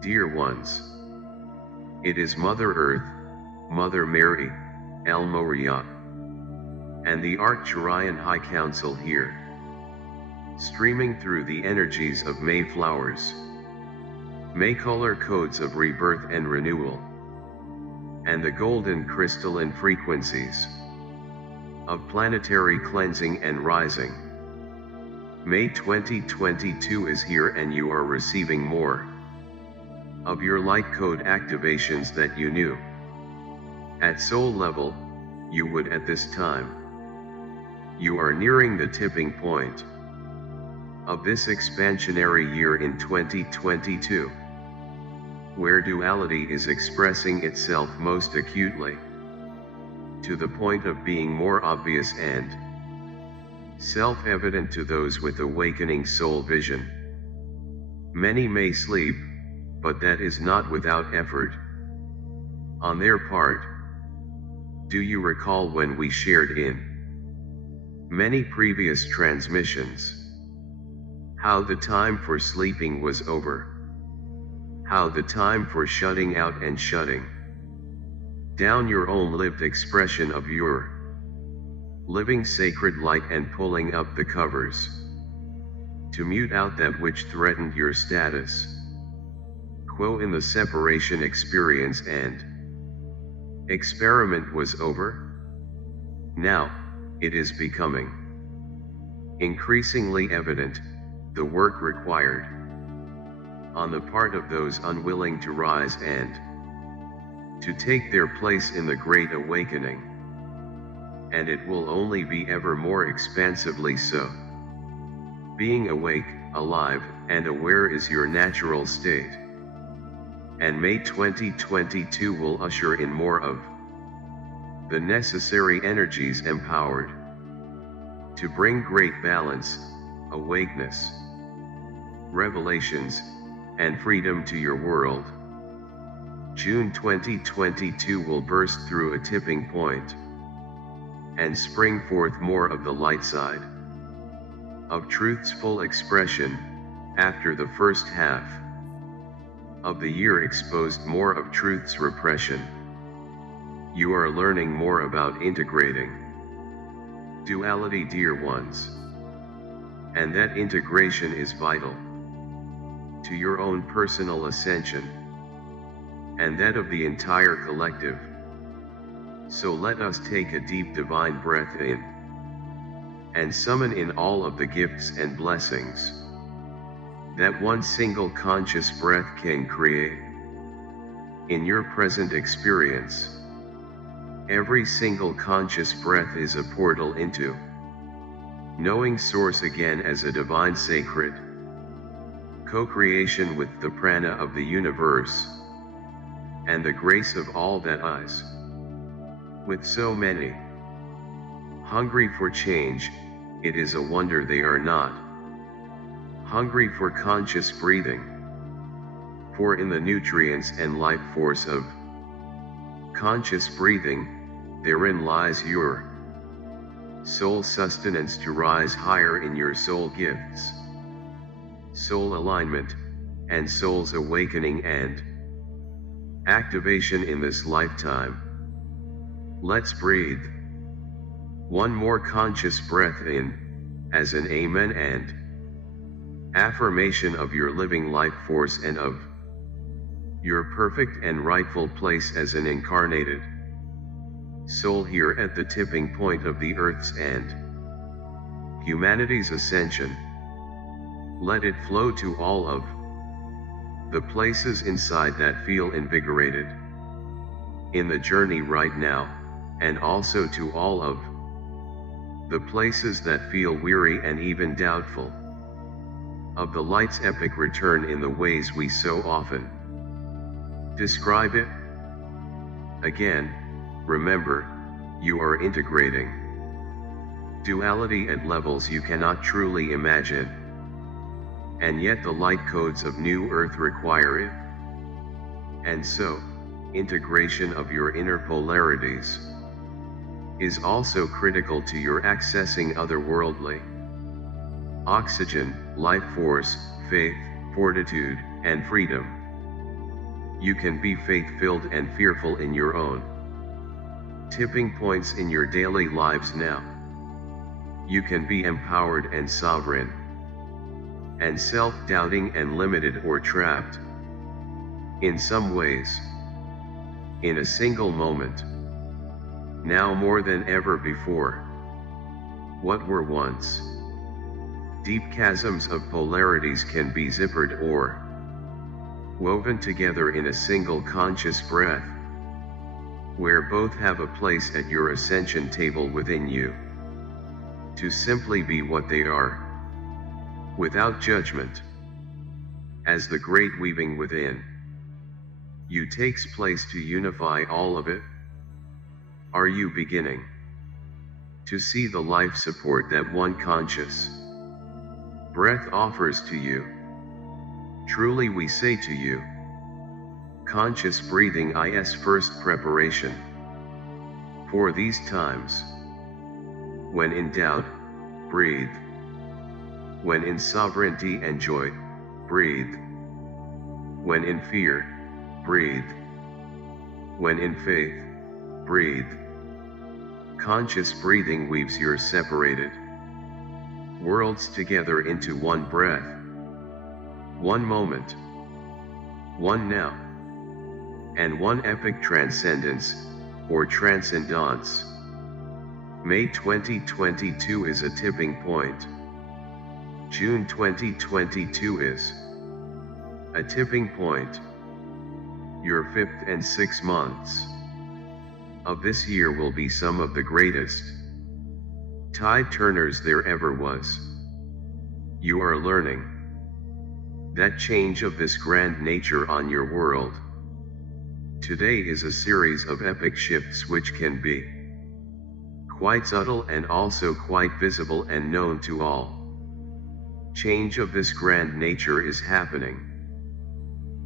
Dear ones, it is Mother Earth, Mother Mary, El Morya, and the Arcturian High Council here, streaming through the energies of May flowers, May color codes of rebirth and renewal, and the golden crystalline frequencies of planetary cleansing and rising. May 2022 is here, and you are receiving more of your light code activations that you knew at soul level you would at this time. You are nearing the tipping point of this expansionary year in 2022, where duality is expressing itself most acutely, to the point of being more obvious and self-evident to those with awakening soul vision. Many may sleep, but that is not without effort on their part. Do you recall when we shared in many previous transmissions how the time for sleeping was over, how the time for shutting out and shutting down your own lived expression of your living sacred light and pulling up the covers to mute out that which threatened your status quo in the separation experience and experiment was over? Now, it is becoming increasingly evident the work required on the part of those unwilling to rise and to take their place in the Great Awakening. And it will only be ever more expansively so. Being awake, alive, and aware is your natural state. And May 2022 will usher in more of the necessary energies empowered to bring great balance, awakeness, revelations, and freedom to your world. June 2022 will burst through a tipping point and spring forth more of the light side of truth's full expression, after the first half of the year exposed more of truth's repression. You are learning more about integrating duality, dear ones, and that integration is vital to your own personal ascension and that of the entire collective. So let us take a deep divine breath in and summon in all of the gifts and blessings that one single conscious breath can create. In your present experience, every single conscious breath is a portal into knowing Source again as a divine sacred co-creation with the prana of the universe and the grace of all that is. With so many hungry for change, it is a wonder they are not hungry for conscious breathing. For in the nutrients and life force of conscious breathing, therein lies your soul sustenance to rise higher in your soul gifts, soul alignment, and soul's awakening and activation in this lifetime. Let's breathe one more conscious breath in, as an amen and affirmation of your living life force and of your perfect and rightful place as an incarnated soul here at the tipping point of the Earth's and humanity's ascension. Let it flow to all of the places inside that feel invigorated in the journey right now, and also to all of the places that feel weary and even doubtful of the light's epic return in the ways we so often describe it. Again, remember, you are integrating duality at levels you cannot truly imagine, and yet the light codes of New Earth require it. And so, integration of your inner polarities is also critical to your accessing otherworldly oxygen, life force, faith, fortitude, and freedom. You can be faith-filled and fearful in your own tipping points in your daily lives now. You can be empowered and sovereign, and self-doubting and limited or trapped. In some ways, in a single moment, now more than ever before. What were once deep chasms of polarities can be zippered or woven together in a single conscious breath, where both have a place at your ascension table within you, to simply be what they are, without judgment. As the great weaving within you takes place to unify all of it, are you beginning to see the life support that one conscious breath offers to you? Truly we say to you, conscious breathing is first preparation for these times. When in doubt, breathe. When in sovereignty and joy, breathe. When in fear, breathe. When in faith, breathe. Conscious breathing weaves your separated worlds together into one breath, one moment, one now, and one epic transcendence, or transcendence. May 2022 is a tipping point. June 2022 is a tipping point. Your 5th and 6th months of this year will be some of the greatest tide turners there ever was. You are learning that change of this grand nature on your world. Today is a series of epic shifts which can be quite subtle and also quite visible and known to all. Change of this grand nature is happening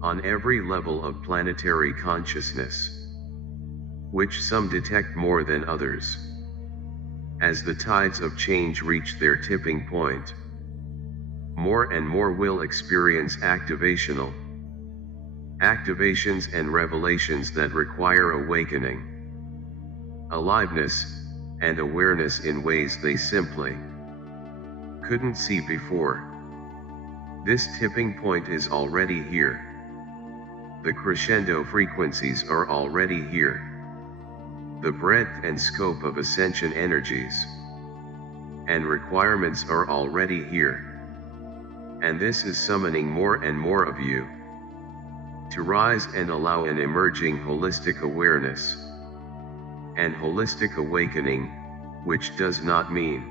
on every level of planetary consciousness, which some detect more than others. As the tides of change reach their tipping point, more and more will experience activations and revelations that require awakening, aliveness, and awareness in ways they simply couldn't see before. This tipping point is already here. The crescendo frequencies are already here. The breadth and scope of ascension energies and requirements are already here. And this is summoning more and more of you to rise and allow an emerging holistic awareness and holistic awakening, which does not mean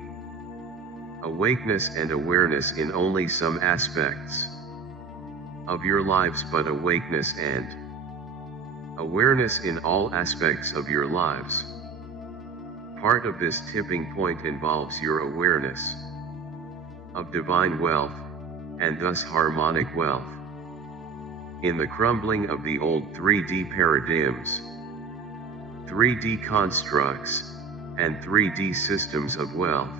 awakeness and awareness in only some aspects of your lives, but awakeness and awareness in all aspects of your lives. Part of this tipping point involves your awareness of divine wealth, and thus harmonic wealth. In the crumbling of the old 3D paradigms, 3D constructs, and 3D systems of wealth,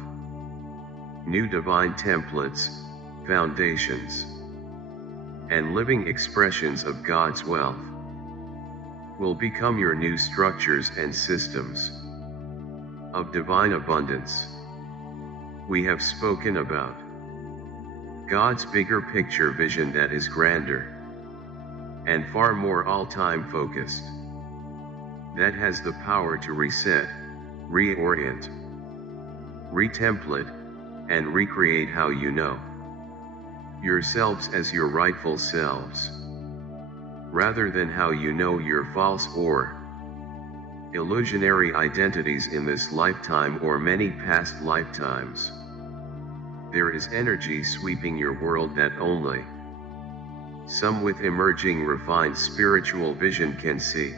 new divine templates, foundations, and living expressions of God's wealth will become your new structures and systems of divine abundance. We have spoken about God's bigger picture vision that is grander and far more all-time focused, that has the power to reset, reorient, retemplate, and recreate how you know yourselves as your rightful selves, rather than how you know your false or illusionary identities in this lifetime or many past lifetimes. There is energy sweeping your world that only some with emerging refined spiritual vision can see,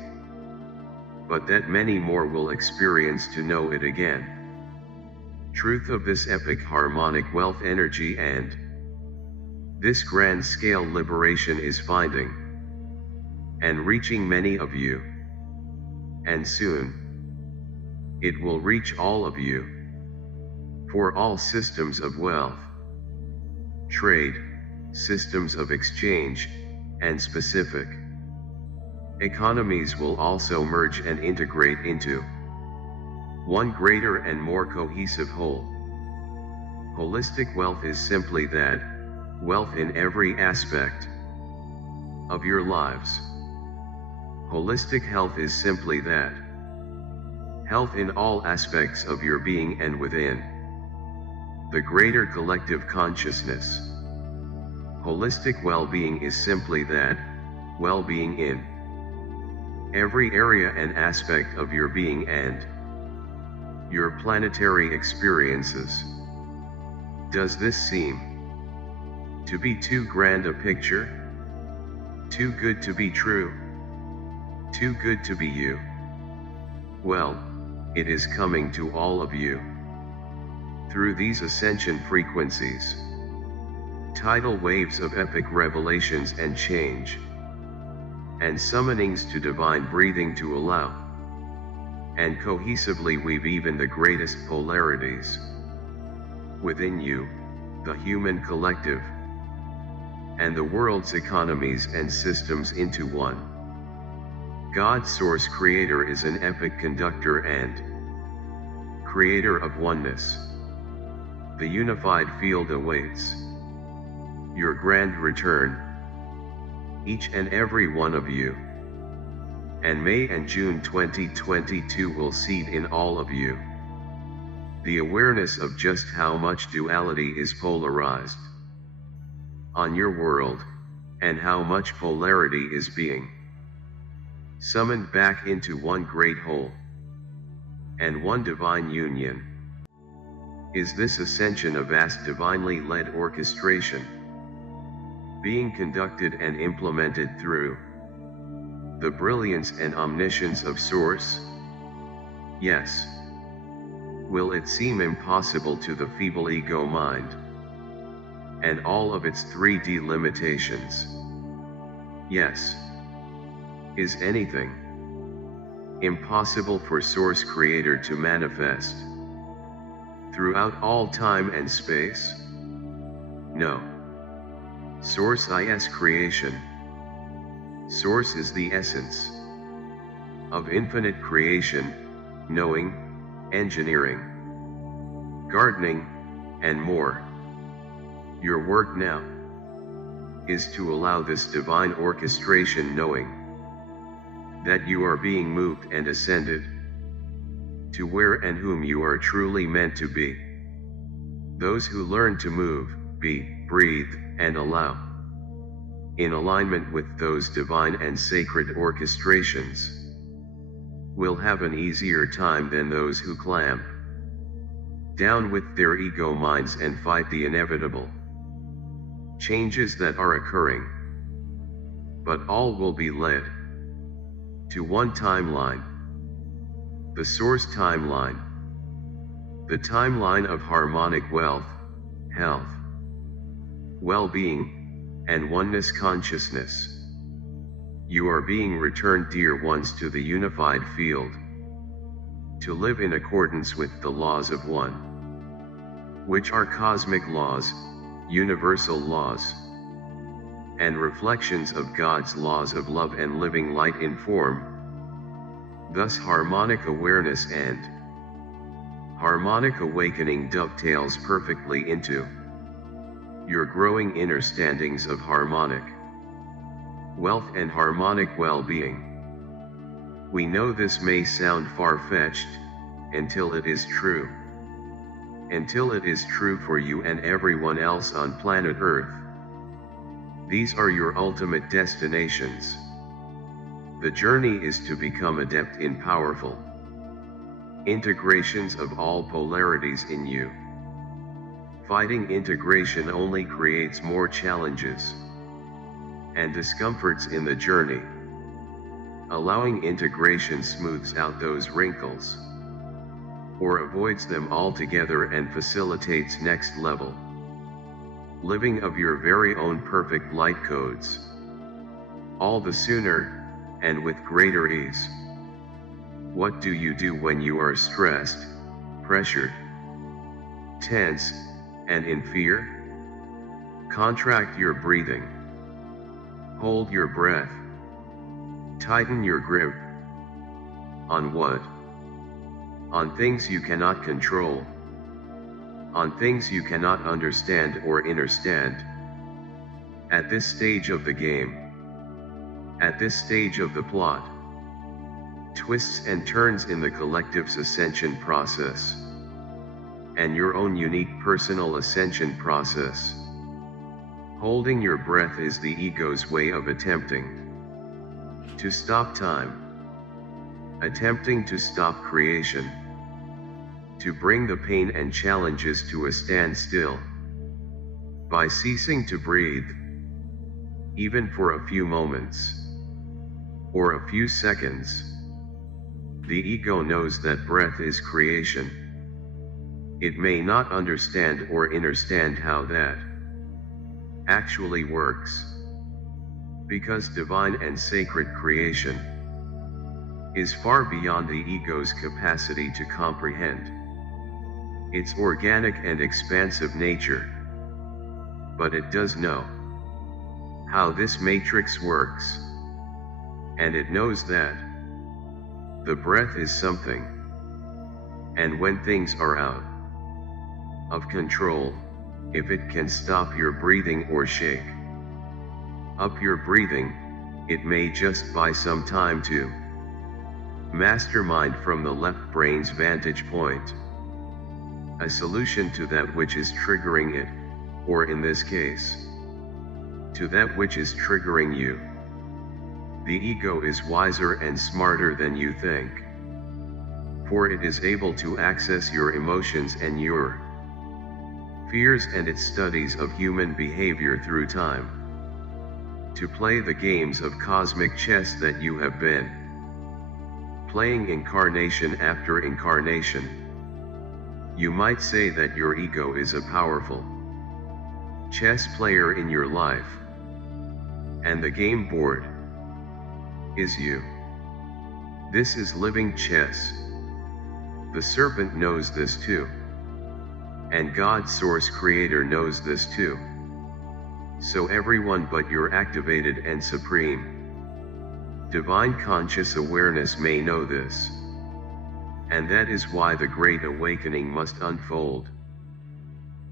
but that many more will experience to know it again. Truth of this epic harmonic wealth energy and this grand scale liberation is finding and reaching many of you, and soon it will reach all of you. For all systems of wealth, trade, systems of exchange, and specific Economies will also merge and integrate into one greater and more cohesive whole. Holistic wealth is simply that, wealth in every aspect of your lives. Holistic health is simply that, health in all aspects of your being and within the greater collective consciousness. Holistic well-being is simply that, well-being in every area and aspect of your being and your planetary experiences. Does this seem to be too grand a picture? Too good to be true? Too good to be you? Well, it is coming to all of you through these ascension frequencies, tidal waves of epic revelations and change, and summonings to divine breathing to allow and cohesively weave even the greatest polarities within you, the human collective, and the world's economies and systems into one. God Source Creator is an epic conductor and creator of oneness. The unified field awaits your grand return, each and every one of you. And May and June 2022 will seed in all of you the awareness of just how much duality is polarized on your world, and how much polarity is being summoned back into one great whole and one divine union. Is this ascension a vast divinely led orchestration being conducted and implemented through the brilliance and omniscience of Source? Yes. Will it seem impossible to the feeble ego mind and all of its 3D limitations? Yes. Is anything impossible for Source Creator to manifest throughout all time and space? No. Source is creation. Source is the essence of infinite creation, knowing, engineering, gardening, and more. Your work now is to allow this divine orchestration, knowing that you are being moved and ascended to where and whom you are truly meant to be. Those who learn to move, be, breathe, and allow in alignment with those divine and sacred orchestrations will have an easier time than those who clamp down with their ego minds and fight the inevitable changes that are occurring. But all will be led to one timeline, the Source timeline, the timeline of harmonic wealth, health, well-being, and oneness consciousness. You are being returned, dear ones, to the unified field, to live in accordance with the laws of one, which are cosmic laws, universal laws, and reflections of God's laws of love and living light in form. Thus harmonic awareness and harmonic awakening dovetails perfectly into your growing inner standings of harmonic wealth and harmonic well-being. We know this may sound far-fetched, until it is true. Until it is true for you and everyone else on planet Earth. These are your ultimate destinations. The journey is to become adept in powerful integrations of all polarities in you. Fighting integration only creates more challenges and discomforts in the journey. Allowing integration smooths out those wrinkles, or avoids them altogether, and facilitates next level living of your very own perfect light codes. All the sooner, and with greater ease. What do you do when you are stressed, pressured, tense, and in fear? Contract your breathing. Hold your breath. Tighten your grip. On what? On things you cannot control. On things you cannot understand or understand. At this stage of the game. At this stage of the plot. Twists and turns in the collective's ascension process. And your own unique personal ascension process. Holding your breath is the ego's way of attempting to stop time. Attempting to stop creation. To bring the pain and challenges to a standstill. By ceasing to breathe. Even for a few moments. Or a few seconds. The ego knows that breath is creation. It may not understand or understand how that actually works. Because divine and sacred creation is far beyond the ego's capacity to comprehend its organic and expansive nature. But it does know how this matrix works. And it knows that the breath is something. And when things are out of control, if it can stop your breathing or shake up your breathing, it may just buy some time to mastermind from the left brain's vantage point a solution to that which is triggering it, or in this case, to that which is triggering you. The ego is wiser and smarter than you think, for it is able to access your emotions and your fears, and it studies of human behavior through time, to play the games of cosmic chess that you have been playing incarnation after incarnation. You might say that your ego is a powerful chess player in your life, and the game board is you. This is living chess. The serpent knows this too. And God, Source Creator, knows this too. So everyone but your activated and supreme divine conscious awareness may know this. And that is why the Great Awakening must unfold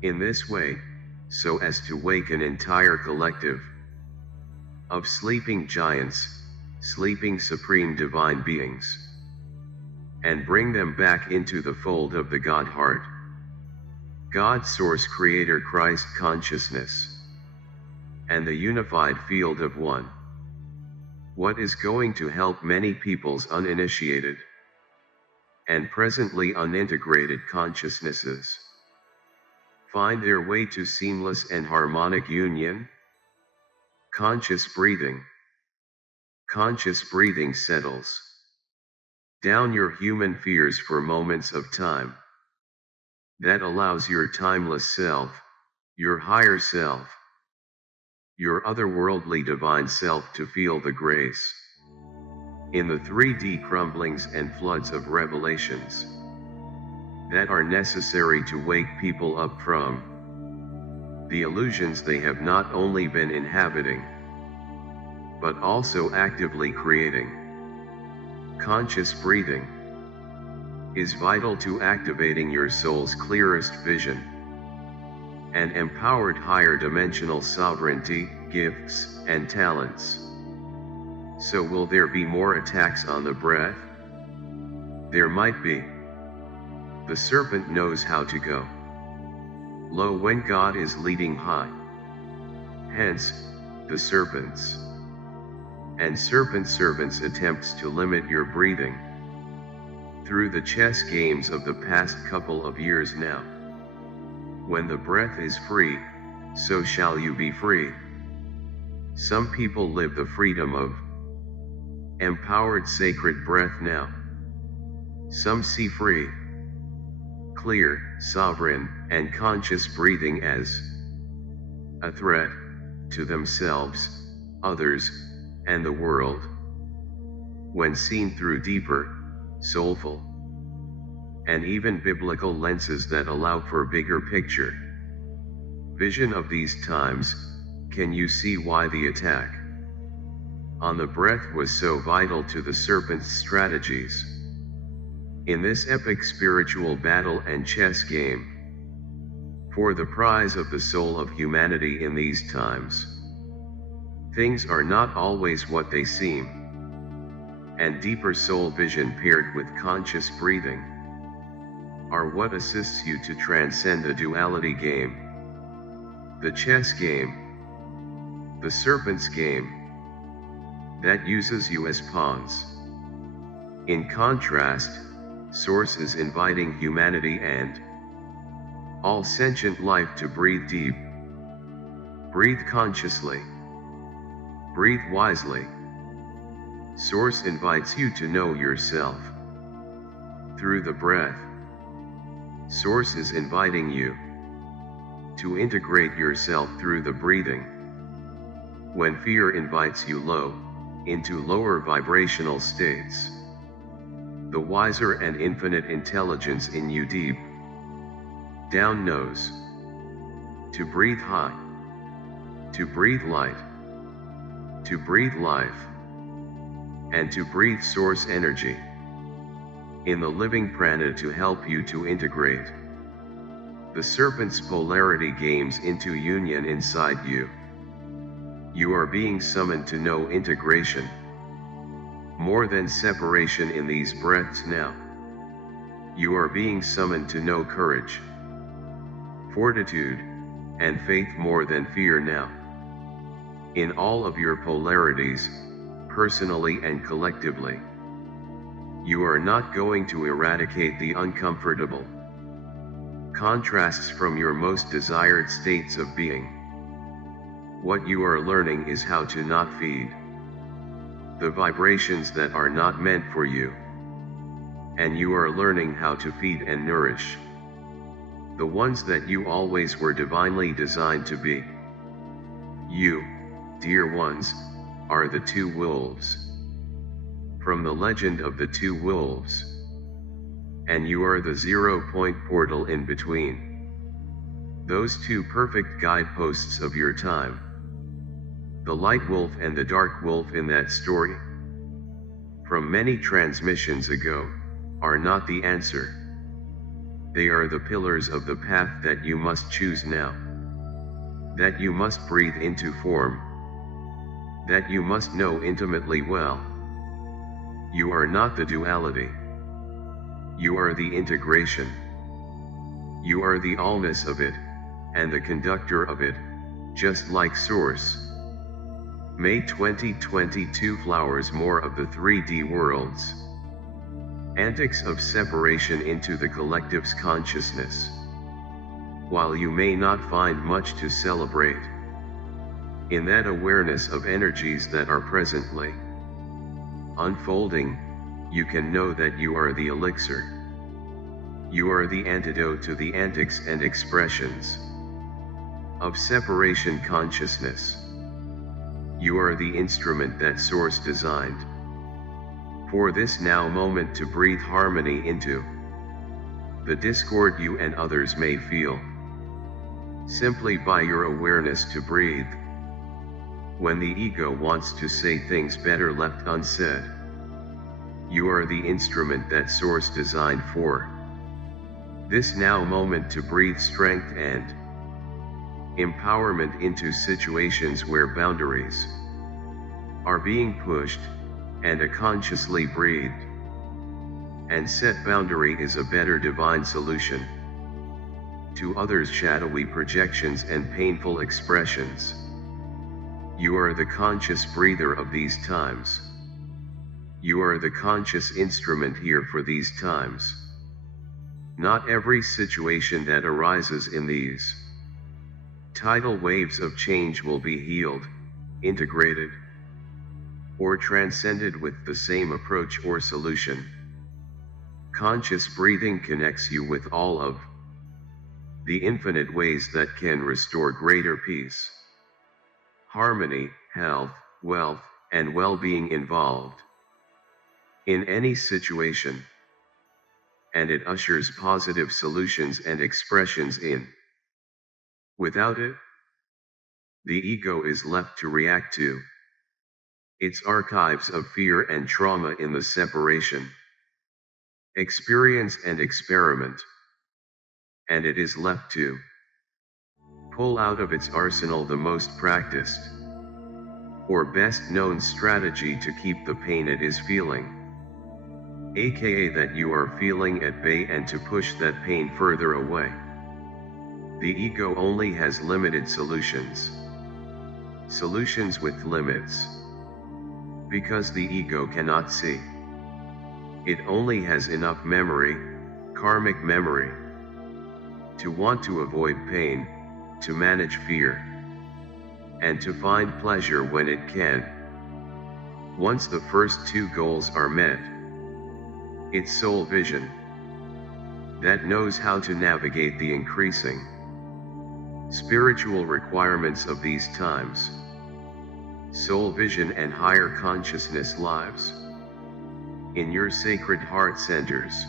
in this way, so as to wake an entire collective of sleeping giants, sleeping supreme divine beings, and bring them back into the fold of the God heart, God, Source Creator, Christ consciousness, and the unified field of one. What is going to help many people's uninitiated and presently unintegrated consciousnesses find their way to seamless and harmonic union? Conscious breathing. Conscious breathing settles down your human fears for moments of time. That allows your timeless self, your higher self, your otherworldly divine self to feel the grace in the 3D crumblings and floods of revelations that are necessary to wake people up from the illusions they have not only been inhabiting, but also actively creating. Conscious breathing is vital to activating your soul's clearest vision and empowered higher dimensional sovereignty, gifts, and talents. So will there be more attacks on the breath? There might be. The serpent knows how to go low when God is leading high. Hence, the serpents and serpent servants' attempts to limit your breathing through the chess games of the past couple of years now. When the breath is free, so shall you be free. Some people live the freedom of empowered sacred breath now. Some see free, clear, sovereign, and conscious breathing as a threat to themselves, others, and the world. When seen through deeper, soulful, and even biblical lenses that allow for bigger picture vision of these times, can you see why the attack on the breath was so vital to the serpent's strategies. In this epic spiritual battle and chess game, for the prize of the soul of humanity in these times, things are not always what they seem, and deeper soul vision paired with conscious breathing are what assists you to transcend the duality game, the chess game, the serpent's game, that uses you as pawns. In contrast, Source is inviting humanity and all sentient life to breathe deep, breathe consciously, breathe wisely. Source invites you to know yourself through the breath. Source is inviting you to integrate yourself through the breathing. When fear invites you low, into lower vibrational states, the wiser and infinite intelligence in you deep down knows to breathe high, to breathe light, to breathe life, and to breathe source energy in the living prana to help you to integrate the serpent's polarity games into union inside you. You are being summoned to know integration more than separation in these breaths now. You are being summoned to know courage, fortitude, and faith more than fear now. In all of your polarities, personally and collectively, you are not going to eradicate the uncomfortable contrasts from your most desired states of being. What you are learning is how to not feed the vibrations that are not meant for you, and you are learning how to feed and nourish the ones that you always were divinely designed to be. You, dear ones, are the two wolves from the legend of the two wolves, and you are the 0-point portal in between those two perfect guideposts of your time. The light wolf and the dark wolf in that story from many transmissions ago are not the answer. They are the pillars of the path that you must choose now, that you must breathe into form, that you must know intimately well. You are not the duality. You are the integration. You are the allness of it, and the conductor of it, just like Source. May 2022 flowers more of the 3D worlds. Antics of separation into the collective's consciousness. While you may not find much to celebrate in that awareness of energies that are presently unfolding, you can know that you are the elixir. You are the antidote to the antics and expressions of separation consciousness. You are the instrument that Source designed for this now moment to breathe harmony into the discord you and others may feel, simply by your awareness to breathe. When the ego wants to say things better left unsaid, you are the instrument that Source designed for this now moment to breathe strength and empowerment into situations where boundaries are being pushed, and a consciously breathed and set boundary is a better divine solution to others' shadowy projections and painful expressions. You are the conscious breather of these times. You are the conscious instrument here for these times. Not every situation that arises in these tidal waves of change will be healed, integrated, or transcended with the same approach or solution. Conscious breathing connects you with all of the infinite ways that can restore greater peace, harmony, health, wealth, and well-being involved in any situation, and it ushers positive solutions and expressions in. Without it, the ego is left to react to its archives of fear and trauma in the separation, experience and experiment, and it is left to pull out of its arsenal the most practiced, or best known strategy to keep the pain it is feeling, aka that you are feeling at bay, and to push that pain further away. The ego only has limited solutions with limits, because the ego cannot see. It only has enough memory, karmic memory, to want to avoid pain, to manage fear, and to find pleasure when it can. Once the first two goals are met, its soul vision, that knows how to navigate the increasing spiritual requirements of these times, soul vision and higher consciousness lives in your sacred heart centers,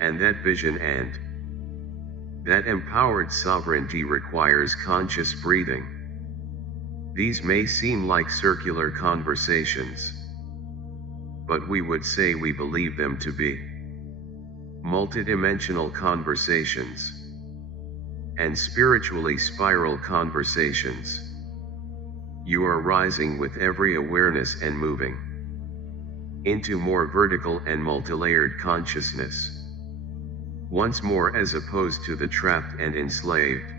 and that vision and that empowered sovereignty requires conscious breathing. These may seem like circular conversations, but we would say we believe them to be multidimensional conversations and spiritually spiral conversations. You are rising with every awareness and moving into more vertical and multilayered consciousness, once more, as opposed to the trapped and enslaved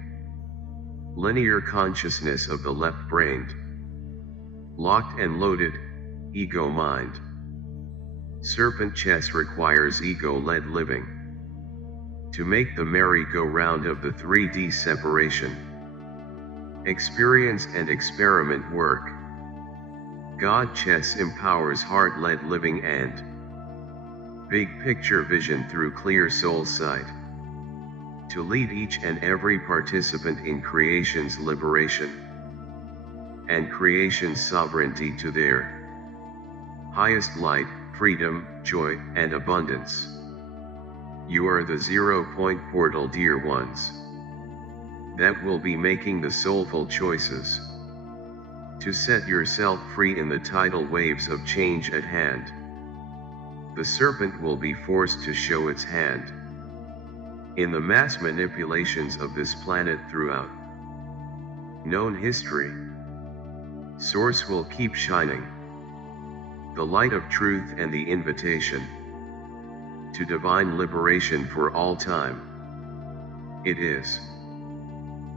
linear consciousness of the left-brained, locked and loaded ego mind. Serpent chess requires ego-led living to make the merry-go-round of the 3D separation, experience and experiment work. God chess empowers heart-led living and big picture vision through clear soul sight, to lead each and every participant in creation's liberation and creation's sovereignty to their highest light, freedom, joy, and abundance. You are the 0-point portal, dear ones, that will be making the soulful choices to set yourself free in the tidal waves of change at hand. The serpent will be forced to show its hand in the mass manipulations of this planet throughout known history. Source will keep shining the light of truth and the invitation to divine liberation for all time. It is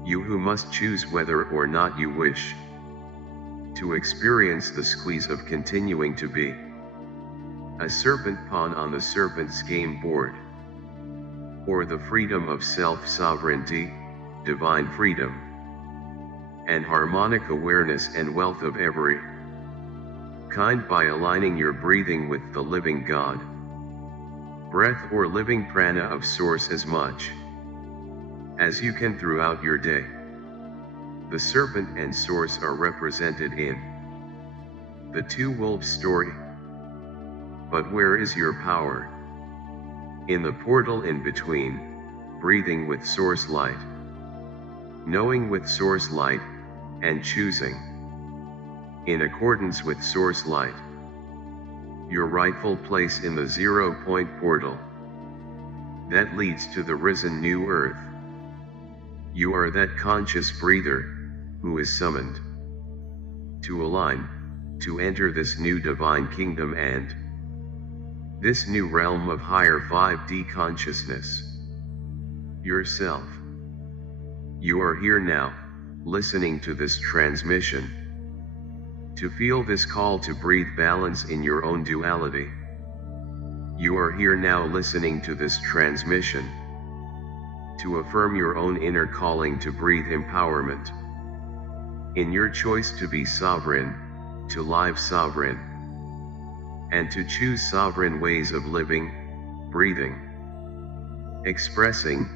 you who must choose whether or not you wish to experience the squeeze of continuing to be a serpent pawn on the serpent's game board, or the freedom of self-sovereignty, divine freedom, and harmonic awareness and wealth of every kind by aligning your breathing with the living God, breath or living prana of Source as much as you can throughout your day. The serpent and Source are represented in the two wolves story. But where is your power? In the portal in between, breathing with Source light, knowing with Source light, and choosing in accordance with Source light your rightful place in the 0-point portal that leads to the risen new earth. You are that conscious breather who is summoned to align, to enter this new divine kingdom and this new realm of higher 5D consciousness. Yourself. You are here now, listening to this transmission, to feel this call to breathe balance in your own duality. You are here now listening to this transmission, to affirm your own inner calling to breathe empowerment in your choice to be sovereign, to live sovereign, and to choose sovereign ways of living, breathing, expressing,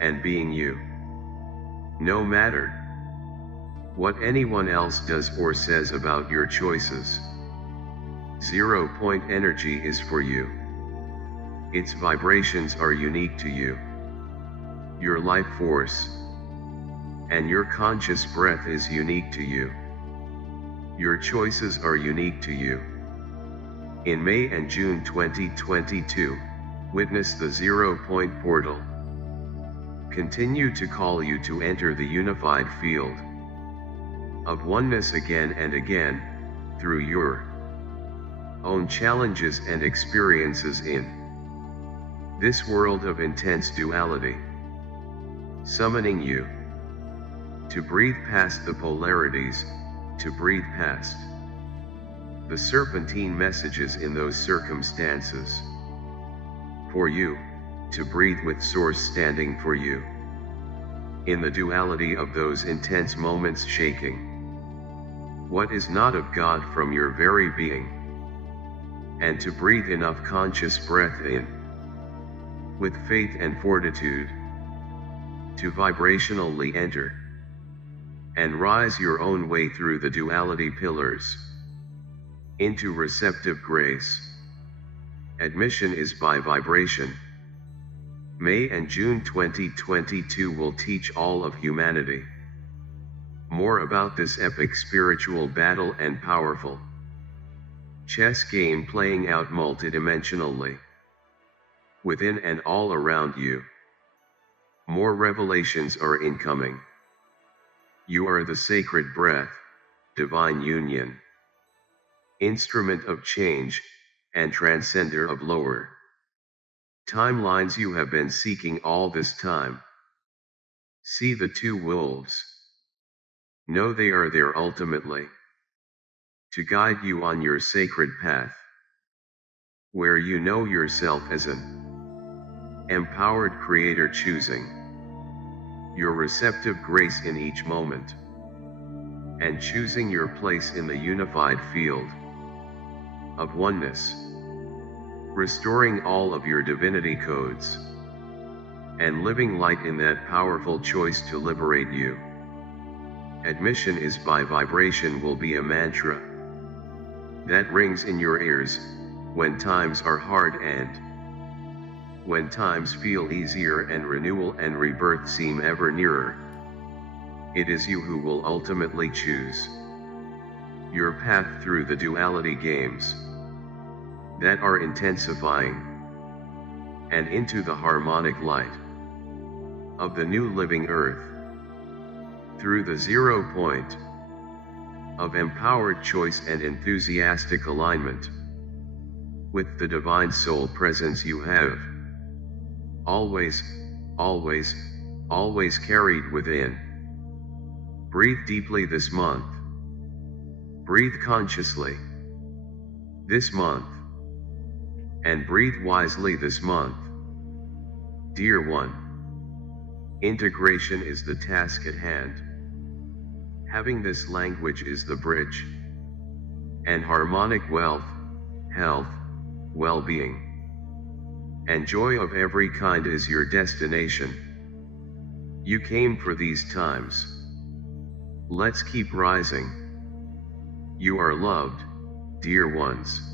and being you. No matter what anyone else does or says about your choices, 0-point energy is for you. Its vibrations are unique to you. Your life force and your conscious breath is unique to you. Your choices are unique to you. In May and June 2022, witness the 0 Point portal. Continue to call you to enter the unified field of oneness again and again, through your own challenges and experiences in this world of intense duality. Summoning you to breathe past the polarities, to breathe past the serpentine messages in those circumstances. For you to breathe with Source standing for you in the duality of those intense moments, shaking what is not of God from your very being, and to breathe enough conscious breath in with faith and fortitude to vibrationally enter and rise your own way through the duality pillars into receptive grace. Admission is by vibration. May and June 2022 will teach all of humanity more about this epic spiritual battle and powerful chess game playing out multidimensionally within and all around you. More revelations are incoming. You are the sacred breath, divine union, instrument of change, and transcender of lower timelines you have been seeking all this time. See the two wolves. Know they are there ultimately to guide you on your sacred path, where you know yourself as an empowered creator choosing your receptive grace in each moment, and choosing your place in the unified field of oneness, restoring all of your divinity codes, and living light in that powerful choice to liberate you. Admission is by vibration will be a mantra that rings in your ears when times are hard and when times feel easier and renewal and rebirth seem ever nearer. It is you who will ultimately choose your path through the duality games that are intensifying and into the harmonic light of the new living earth. Through the 0 Point of empowered choice and enthusiastic alignment with the divine soul presence you have always, always, always carried within. Breathe deeply this month. Breathe consciously this month. And breathe wisely this month. Dear one, integration is the task at hand. Having this language is the bridge. And harmonic wealth, health, well-being, and joy of every kind is your destination. You came for these times. Let's keep rising. You are loved, dear ones.